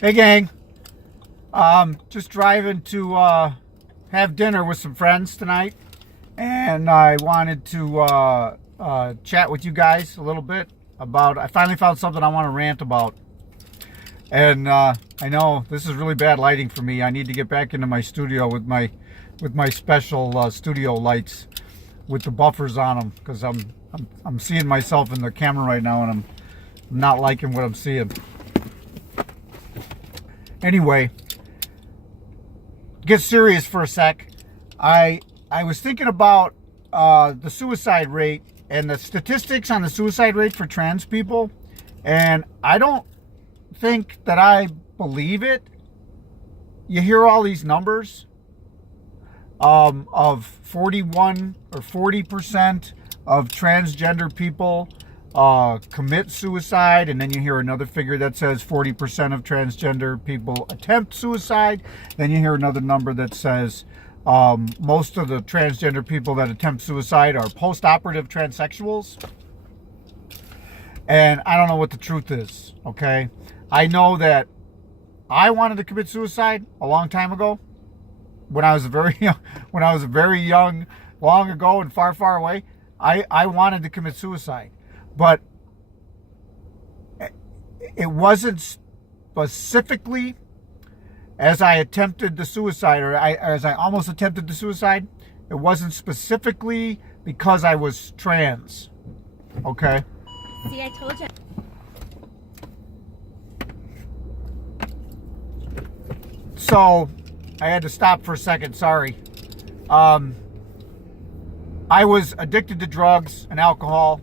Hey gang, just driving to have dinner with some friends tonight, and I wanted to chat with you guys a little bit about. I finally found something I want to rant about, and I know this is really bad lighting for me. I need to get back into my studio with my special studio lights with the buffers on them because I'm seeing myself in the camera right now, and I'm not liking what I'm seeing. Anyway, get serious for a sec. I was thinking about the suicide rate and the statistics on the suicide rate for trans people, and I don't think that I believe it. You hear all these numbers of 41 or 40% of transgender people commit suicide, and then you hear another figure that says 40% of transgender people attempt suicide. Then you hear another number that says most of the transgender people that attempt suicide are post-operative transsexuals. And I don't know what the truth is, okay? I know that I wanted to commit suicide a long time ago when I was very young, long ago and far, far away. I wanted to commit suicide. But it wasn't specifically as I attempted the suicide, or as I almost attempted the suicide. It wasn't specifically because I was trans. Okay? See, I told you. So, I had to stop for a second, sorry. I was addicted to drugs and alcohol.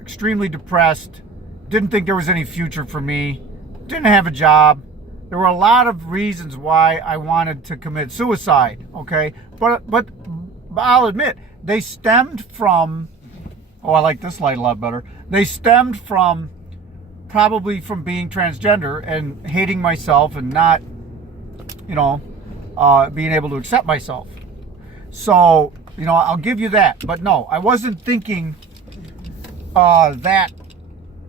Extremely depressed, didn't think there was any future for me, didn't have a job. There were a lot of reasons why I wanted to commit suicide, okay? But I'll admit, they stemmed from, I like this light a lot better. They stemmed from probably from being transgender and hating myself and not, being able to accept myself. So, I'll give you that. But no, I wasn't thinking that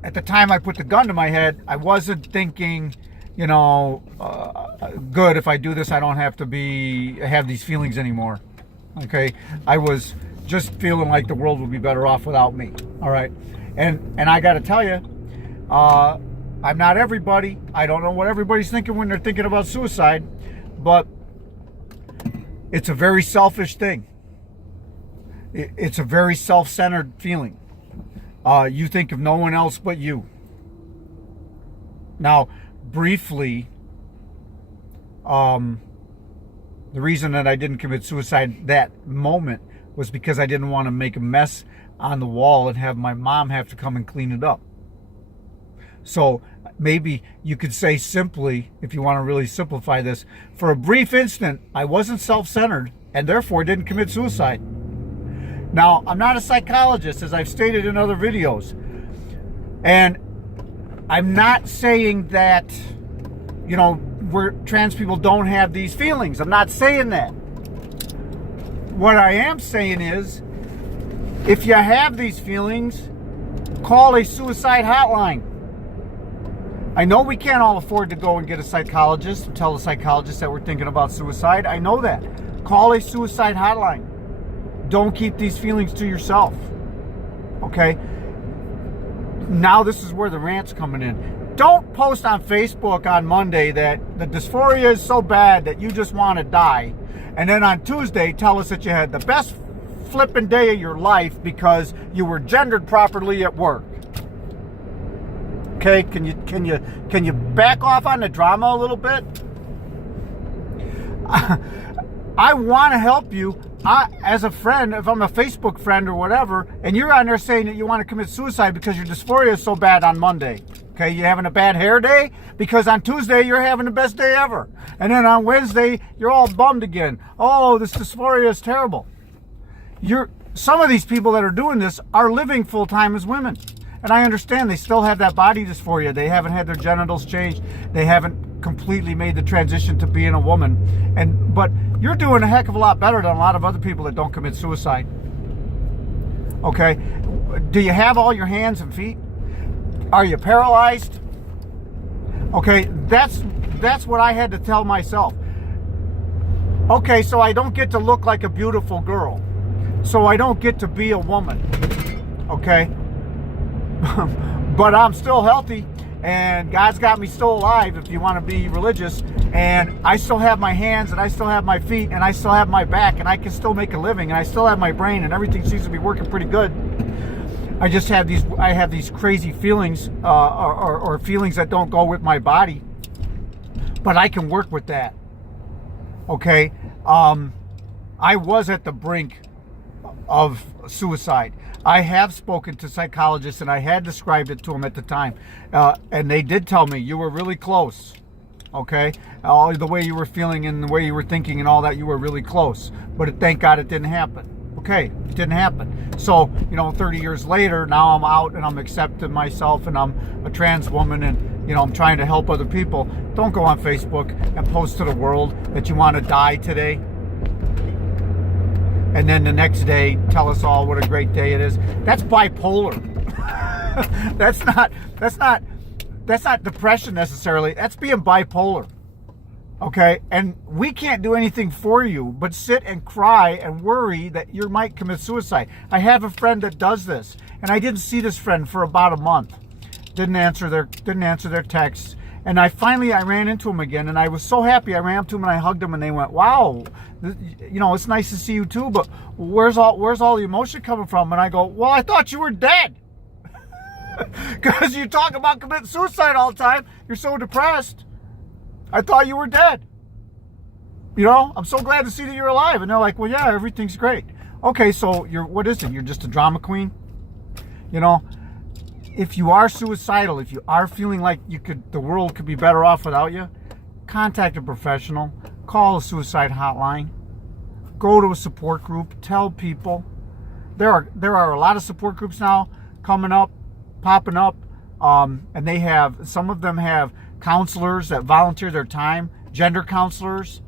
at the time I put the gun to my head. I wasn't thinking, good, if I do this, I don't have to have these feelings anymore. Okay, I was just feeling like the world would be better off without me. All right, and I got to tell you, I'm not everybody. I don't know what everybody's thinking when they're thinking about suicide, but it's a very selfish thing. It's a very self-centered feeling. You think of no one else but you. Now, briefly, the reason that I didn't commit suicide that moment was because I didn't want to make a mess on the wall and have my mom have to come and clean it up. So maybe you could say simply, if you want to really simplify this, for a brief instant, I wasn't self-centered and therefore didn't commit suicide. Now, I'm not a psychologist, as I've stated in other videos, and I'm not saying that, trans people don't have these feelings. I'm not saying that. What I am saying is, if you have these feelings, call a suicide hotline. I know we can't all afford to go and get a psychologist and tell the psychologist that we're thinking about suicide. I know that. Call a suicide hotline. Don't keep these feelings to yourself. Okay? Now this is where the rant's coming in. Don't post on Facebook on Monday that the dysphoria is so bad that you just want to die. And then on Tuesday tell us that you had the best flipping day of your life because you were gendered properly at work. Okay? Can you back off on the drama a little bit? I want to help you. As a friend, if I'm a Facebook friend or whatever, and you're on there saying that you want to commit suicide because your dysphoria is so bad on Monday, okay, you're having a bad hair day, because on Tuesday you're having the best day ever, and then on Wednesday you're all bummed again. Oh, this dysphoria is terrible. Some of these people that are doing this are living full-time as women, and I understand they still have that body dysphoria. They haven't had their genitals changed. They haven't completely made the transition to being a woman, but you're doing a heck of a lot better than a lot of other people that don't commit suicide. Okay? Do you have all your hands and feet? Are you paralyzed? Okay, that's what I had to tell myself. Okay, so I don't get to look like a beautiful girl. So I don't get to be a woman. Okay? But I'm still healthy, and God's got me still alive, if you want to be religious, and I still have my hands, and I still have my feet, and I still have my back, and I can still make a living, and I still have my brain, and everything seems to be working pretty good. I just have these crazy feelings, or feelings that don't go with my body, but I can work with that. Okay? I was at the brink of suicide. I have spoken to psychologists, and I had described it to them at the time, and they did tell me, you were really close. Okay, all the way you were feeling and the way you were thinking and all that, you were really close, but thank God it didn't happen. Okay, it didn't happen. So 30 years later, now I'm out and I'm accepting myself, and I'm a trans woman, and I'm trying to help other people. Don't go on Facebook and post to the world that you want to die today, and then the next day tell us all what a great day it is. That's bipolar. That's not depression necessarily. That's being bipolar. Okay? And we can't do anything for you but sit and cry and worry that you might commit suicide. I have a friend that does this, and I didn't see this friend for about a month. Didn't answer their texts. And I ran into him again, and I was so happy. I ran up to him and I hugged him, and they went, "Wow, it's nice to see you too, but where's all the emotion coming from?" And I go, "Well, I thought you were dead." Because you talk about committing suicide all the time. You're so depressed. I thought you were dead. I'm so glad to see that you're alive. And they're like, "Well, yeah, everything's great." Okay, so what is it? You're just a drama queen? If you are suicidal, if you are feeling like the world could be better off without you, contact a professional, call a suicide hotline, go to a support group, tell people. There are a lot of support groups now popping up, and some of them have counselors that volunteer their time, gender counselors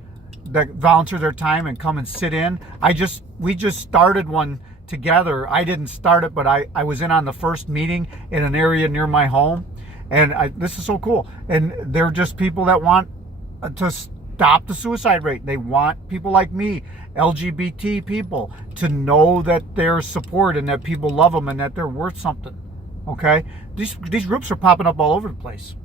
that volunteer their time and come and sit in. We just started one together. I didn't start it, but I was in on the first meeting in an area near my home, and this is so cool. And they're just people that want to stop the suicide rate. They want people like me, LGBT people, to know that there's support and that people love them and that they're worth something. Okay? These groups are popping up all over the place.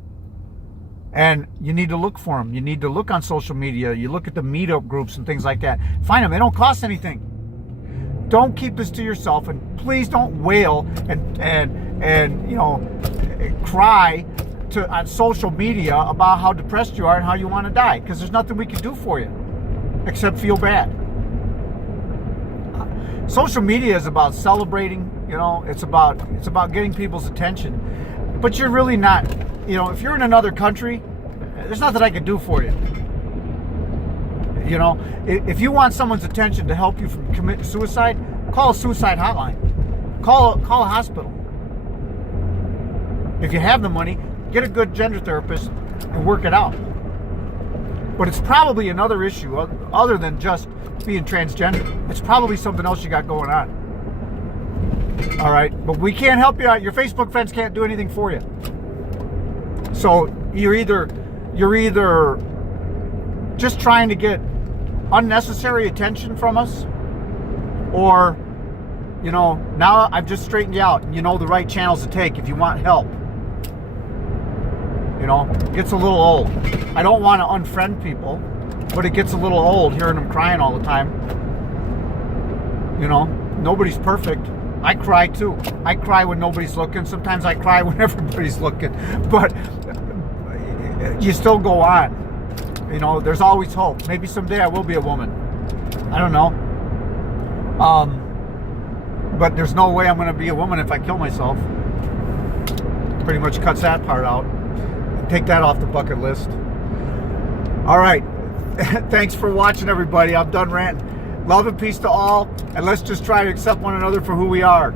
And you need to look for them. You need to look on social media. You look at the meetup groups and things like that. Find them. They don't cost anything. Don't keep this to yourself, and please don't wail and cry on social media about how depressed you are and how you want to die, because there's nothing we can do for you except feel bad. Social media is about celebrating. It's about getting people's attention, but you're really not. If you're in another country, there's nothing I can do for you. If you want someone's attention to help you from committing suicide, call a suicide hotline. Call a hospital. If you have the money, get a good gender therapist and work it out. But it's probably another issue other than just being transgender. It's probably something else you got going on. All right? But we can't help you out. Your Facebook friends can't do anything for you. So you're either just trying to get unnecessary attention from us, or now I've just straightened you out and you know the right channels to take if you want help. It gets a little old. I don't want to unfriend people, but it gets a little old hearing them crying all the time. Nobody's perfect. I cry too. I cry when nobody's looking. Sometimes I cry when everybody's looking. But you still go on. There's always hope. Maybe someday I will be a woman. I don't know. But there's no way I'm going to be a woman if I kill myself. Pretty much cuts that part out. Take that off the bucket list. All right. Thanks for watching, everybody. I'm done ranting. Love and peace to all, and let's just try to accept one another for who we are.